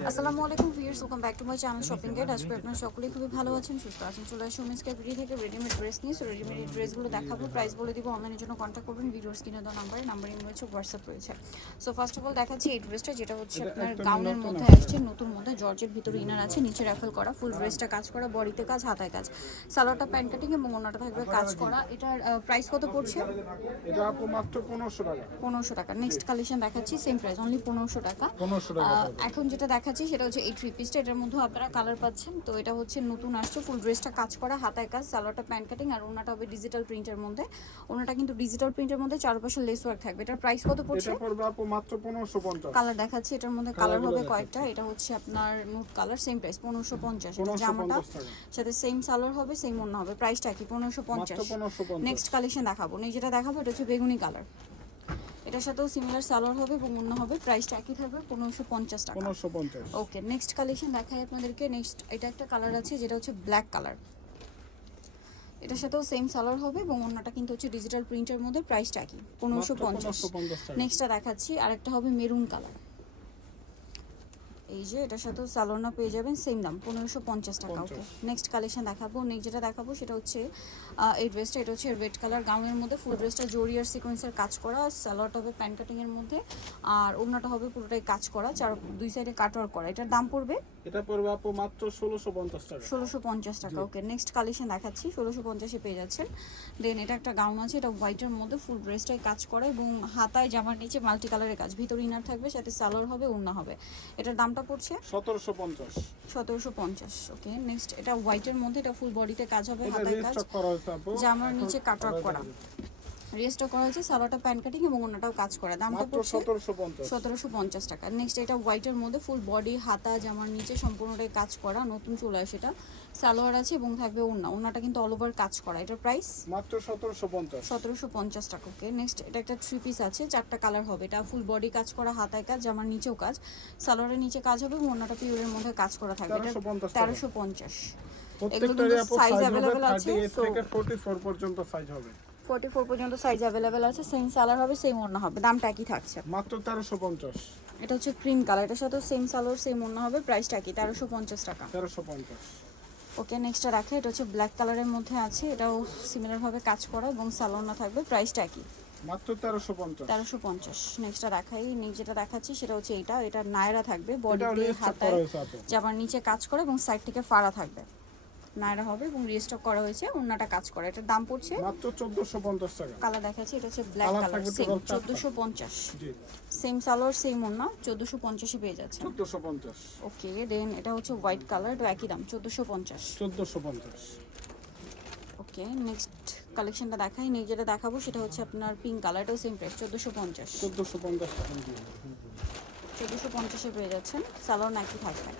আসসালামু আলাইকুম viewers welcome back to my channel shopping guide আজকে আপনারা সকলেই খুবই ভালো আছেন সুস্থ আছেন। চলে আসুন মিসকে ভিডি থেকে রেডিমেড ড্রেস নিয়ে। সো রেডিমেড ড্রেসগুলো দেখাবো প্রাইস বলে দিব অনলাইনের জন্য কন্ট্যাক্ট করবেন ভিডিওর স্ক্রিনে দেওয়া নাম্বারে নাম্বারিং রয়েছে হোয়াটসঅ্যাপ রয়েছে। সো ফার্স্ট অফ অল দেখাচ্ছি এই ড্রেসটা যেটা হচ্ছে আপনার গাউনের মধ্যে আসছে। নতুন মধ্যে জর্জের ভিতরে ইনার আছে নিচে র্যাফেল করা ফুল ড্রেসটা কাজ করা বডিতে কাজ হাতায় কাজ। সালোয়ারটা প্যান্ট কাটিং এবং ওনাটা থাকবে কাজ করা। এটার প্রাইস কত পড়ছে? এটা আপু মাত্র পনেরোশো টাকা। পনেরোশো টাকা। নেক্সট কালেকশন দেখাচ্ছি সেম প্রাইস অনলি পনেরোশো টাকা। পনেরোশো টাকা আহ, এখন যেটা দেখাচ্ছি সেটা হচ্ছে এই থ্রি পিসটা এটার মধ্যে আপনারা কালার পাচ্ছেন। তো এটা হচ্ছে নতুন আসছে ফুল ড্রেসটা কাজ করা হাতায় কাজ সালোয়ারটা প্যান্ট কাটিং আর ওনাটা হবে ডিজিটাল প্রিন্টের মধ্যে। ওনাটা কিন্তু ডিজিটাল প্রিন্টের মধ্যে চারপাশে লেস ওয়ার্ক থাকবে। এটার প্রাইস কত পড়ছে? এটা পড়বে আপু মাত্র পনেরোশো পঞ্চাশ। কালার দেখাচ্ছি এটার মধ্যে কালার হবে। কয়েকটা। এটা হচ্ছে আপনার নুট কালার সেম প্রাইস পনেরোশো পঞ্চাশ। এটা জামাটা সাথে সেম সালোয়ার হবে সেম অন্য হবে। প্রাইসটা কি পনেরোশো পঞ্চাশ। মাত্র পনেরোশো পঞ্চাশ। নেক্সট কালেকশন দেখাবো। যেটা দেখাবো এটা হচ্ছে বেগুনি কালার এটার সাথেও সিমিলার সালোয়ার হবে এবং অন্য হবে প্রাইসটা একই থাকবে পনেরোশো পঞ্চাশ টাকা। পনেরোশো পঞ্চাশ। ওকে নেক্সট কালেকশন দেখাই আপনাদেরকে। নেক্সট এটা একটা কালার আছে যেটা হচ্ছে ব্ল্যাক কালার এটার সাথেও সেম সালোয়ার হবে এবং অন্যটা কিন্তু হচ্ছে ডিজিটাল প্রিন্টের মধ্যে প্রাইসটা কি পনেরোশো পঞ্চাশ। নেক্সটটা দেখাচ্ছি আরেকটা হবে মেরুন কালার এই যে এটার সাথেও সালোনা পেয়ে যাবেন সেম দাম পনেরোশো পঞ্চাশ টাকা ওকে নেক্সট কালেকশন দেখাবো নেক্সট যেটা দেখাবো সেটা হচ্ছে এই ড্রেসটা এটা হচ্ছে রেড কালার গাউনের মধ্যে ফুল ড্রেসটা জরিয়ার সিকোয়েন্সের কাজ করা সালোয়ারটা হবে প্যান্ট কাটিংয়ের মধ্যে আর অন্যটা হবে পুরোটাই কাজ করা চার দুই সাইডে কাটওয়ার করা। এটার দাম পড়বে এটা পড়বে আপু মাত্র ষোলোশো পঞ্চাশ টাকা। ষোলোশো পঞ্চাশ টাকা ওকে নেক্সট কালেকশন দেখাচ্ছি ষোলোশো পঞ্চাশে পেয়ে যাচ্ছেন। দেন এটা একটা গাউন আছে এটা হোয়াইটের মধ্যে ফুল ড্রেসটাই কাজ করে এবং হাতায় জামার নিচে মাল্টি কালারের কাজ ভিতর ইনার থাকবে সাথে সালোয়ার হবে ওড়না হবে। এটার দামটা পড়ছে? সতেরোশো পঞ্চাশ। সতেরোশো পঞ্চাশ ওকে নেক্সট এটা হোয়াইটের মধ্যে এটা ফুল বডিতে কাজ হবে হাতায় কাজ। জামার নিচে কাট করা রেস্টও করা হয়েছে সালোয়ারটা প্যান্ট কাটিং এবং ওনাটাও কাজ করা। দামটা পড়ছে সতেরোশো পঞ্চাশ। টাকা। নেক্সট এটা হোয়াইটের মধ্যে ফুল বডি হাতা জামার নিচে সম্পূর্ণটাই কাজ করা নতুন চলে আসে এটা সালোয়ার আছে এবং থাকবে ওড়না। ওড়নাটা কিন্তু অল ওভার কাজ করা। এটার প্রাইস মাত্র সতেরোশো পঞ্চাশ। সতেরোশো পঞ্চাশ টাকা ওকে নেক্সট এটা একটা থ্রি পিস আছে চারটা কালার হবে। এটা ফুল বডি কাজ করা হাতায় কাজ জামার নিচেও কাজ। সালোয়ারের নিচে কাজ হবে এবং ওড়নাটা পিওরের মধ্যে কাজ করা থাকবে। এটা তেরোশো পঞ্চাশ প্রত্যেকটারই আপু সাইজ হবে available আছে, থার্টি এইট so- থেকে ফোর্টি ফোর পর্যন্ত সাইজ হবে। ফোর্টি ফোর পর্যন্ত সাইজ অ্যাভেলেবেল আছে সেম সালোয়ার হবে সেম ওড়না হবে দামটা একই থাকছে। মাত্র তেরোশো পঞ্চাশ। এটা হচ্ছে ক্রিম কালার এটার সাথে সেম সালোয়ার সেম ওড়না হবে প্রাইসটা কি তেরোশো পঞ্চাশ টাকা। তেরোশো পঞ্চাশ। ওকে নেক্সটটা রাখে এটা হচ্ছে ব্ল্যাক কালারের মধ্যে আছে এটাও সিমিলারভাবে কাজ করা এবং সালোনা থাকবে প্রাইসটা কি মাত্র তেরোশো পঞ্চাশ। তেরোশো পঞ্চাশ। নেক্সটটা দেখাই যেটা দেখাচ্ছি সেটা হচ্ছে এটা এটা নায়রা থাকবে রেজিস্টার করা হাতায় জামার নিচে কাজ করে এবং সাইড থেকে ফাড়া থাকবে। নায়রা হবে এবং রিস্টক করা হয়েছে অন্যটা কাজ করা। এটার দাম পড়ছে মাত্র চোদ্দোশো পঞ্চাশ টাকা। কালার দেখাচ্ছি এটা হচ্ছে ব্ল্যাক কালার সেম total চারটা। চোদ্দোশো পঞ্চাশ। জি। সেম সালোয়ার সেম চোদ্দোশো পঞ্চাশে পেয়ে যাচ্ছে। চোদ্দোশো পঞ্চাশ। ওকে দেন এটা হচ্ছে হোয়াইট কালার এটা একই দাম চোদ্দোশো পঞ্চাশ। চোদ্দোশো পঞ্চাশ। ওকে নেক্সট কালেকশনটা দেখাই নেক্সট যেটা দেখাবো সেটা হচ্ছে আপনার পিঙ্ক কালারটাও সেম প্রাইস চোদ্দোশো পঞ্চাশ। চোদ্দোশো পঞ্চাশ টাকা দিয়ে। চোদ্দোশো পঞ্চাশে পেয়ে যাচ্ছেন সালোয়ার নাকি থাকবে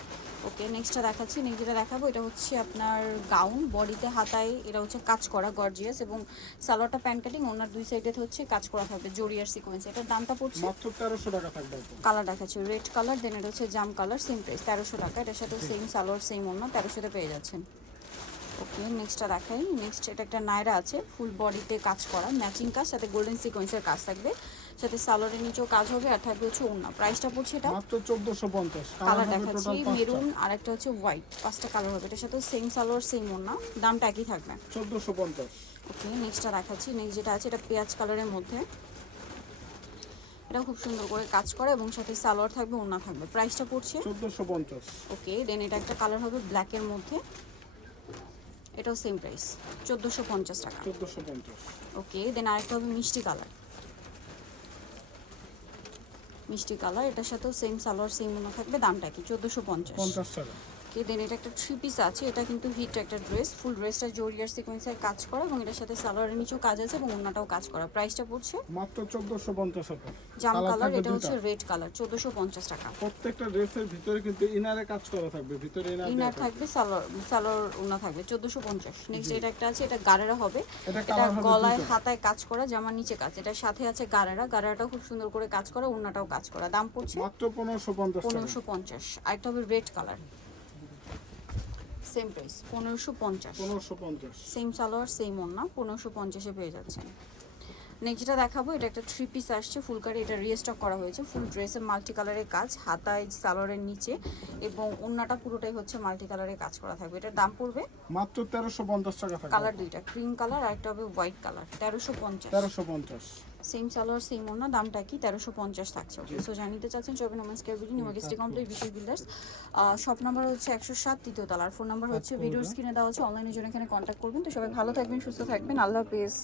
ওকে নেক্সটটা দেখাচ্ছি নেক্সট যেটা দেখাবো। এটা হচ্ছে আপনার গাউন বডিতে হাতায় এটা হচ্ছে কাজ করা গর্জিয়াস এবং সালোয়ারটা প্যান্ট কাটিং ওনার দুই সাইডে হচ্ছে কাজ করা থাকবে জরিয়ার সিকোয়েন্স এটার দামটা পড়ছে মাত্র তেরোশো টাকা থাকবে কালার দেখাচ্ছি রেড কালার দেন এটা হচ্ছে জাম কালার সেম প্রাইস তেরোশো টাকা। এটার সাথে সেম সালোয়ার সেম অন্য তেরোশোতে পেয়ে যাচ্ছেন। ওকে নেক্সটটা দেখাই। নেক্সট এটা একটা নায়রা আছে ফুল বডিতে কাজ করা ম্যাচিং কাজ সাথে গোল্ডেন সিকোয়েন্সের কাজ থাকবে। সাথে সালোয়ারের নিচেও কাজ হবে আর থাকবে হচ্ছে ওড়না। প্রাইসটা পড়ছে এটা মাত্র চোদ্দোশো পঞ্চাশ। কালার দেখাচ্ছি মেরুন আর একটা হচ্ছে হোয়াইট পাঁচটা কালার হবে। এটার সাথে সেম সালোয়ার সেম ওড়না দামটা একই থাকবে। চোদ্দোশো পঞ্চাশ। ওকে নেক্সটটা দেখাচ্ছি। নেক্সট যেটা আছে এটা পেঁয়াজ কালারের মধ্যে। এটা খুব সুন্দর করে কাজ করে এবং সাথে সালোয়ার থাকবে ওড়না থাকবে। প্রাইসটা পড়ছে? চোদ্দোশো পঞ্চাশ। ওকে দেন এটা একটা কালার হবে ব্ল্যাকের মধ্যে। এটাও সেম প্রাইস চোদ্দোশো পঞ্চাশ টাকা। চোদ্দোশো পঞ্চাশ। ওকে দেন আরেকটা হবে মিষ্টি কালার মিষ্টি কালার এটার সাথেও সেম সালোয়ার সেম থাকবে দামটা কি? চোদ্দশো পঞ্চাশ টাকা। ওকে দেন এটা একটা থ্রি পিস আছে এটা কিন্তু হিট একটা ড্রেস ফুল ড্রেসটা জরিয়ার সিকোয়েন্সের কাজ করা এবং এটার সাথে সালোয়ারের নিচেও কাজ আছে এবং অন্যটাও কাজ করা। প্রাইসটা পড়ছে? মাত্র চোদ্দোশো পঞ্চাশ আপু জাম কালার এটা হচ্ছে রেড কালার চোদ্দোশো পঞ্চাশ টাকা। প্রত্যেকটা ড্রেসের ভিতরে কিন্তু ইনারে কাজ করা থাকবে ভিতরে ইনার ইনার থাকবে। সালোয়ার সালোয়ার ওনা থাকবে চোদ্দোশো পঞ্চাশ। নেক্সট এটা একটা আছে এটা গাড়েরা হবে। এটা গলায় হাতায় কাজ করা জামার নিচে কাজ। এটার সাথে আছে গাড়েরা গাড়েরাটাও খুব সুন্দর করে কাজ করা ওনাটাও কাজ করা। দাম পড়ছে? মাত্র পনেরোশো পঞ্চাশ টাকা। পনেরোশো পঞ্চাশ। আরেকটা হবে রেড কালার সেম প্রাইস পনেরোশো পঞ্চাশ। পনেরোশো পঞ্চাশ। সেম সালোয়ার সেম ওন্না পনেরোশো পঞ্চাশে পেয়ে যাচ্ছেন। নেক্সট যেটা দেখাবো এটা একটা থ্রি পিস আসছে ফুলকারি এটা রিস্টক করা হয়েছে ফুল ড্রেসে মাল্টি কালারের কাজ হাতায় সালোয়ারের নিচে এবং ওন্নাটা পুরোটাই হচ্ছে মাল্টি কালারের কাজ করা থাকবে। এটার দাম পড়বে? মাত্র তেরোশো পঞ্চাশ টাকা কালার দুইটা ক্রিম কালার আর একটা হবে হোয়াইট কালার তেরোশো পঞ্চাশ। তেরোশো পঞ্চাশ। সেম সালোয়ার সেম ওনা দামটা কি? তেরোশো পঞ্চাশ থাকছে ওকে সো জানিতে চাচ্ছেন চবে নমান নমস্কার বিডি নিমাগিস্টি কমপ্লিট বিশেষ বিল্ডার্স শপ নাম্বার হচ্ছে একশো সাত তৃতীয় তলার ফোন নাম্বার হচ্ছে ভিডিওর স্ক্রিনে দেওয়া হচ্ছে অনলাইনের জন্য এখানে কন্ট্যাক্ট করবেন। তো সবাই ভালো থাকবেন সুস্থ থাকবেন। আল্লাহ হাফেজ।